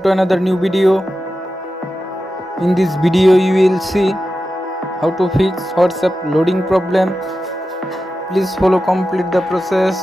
To another new video. In this video you will see how to fix WhatsApp loading problem. Please follow complete the process.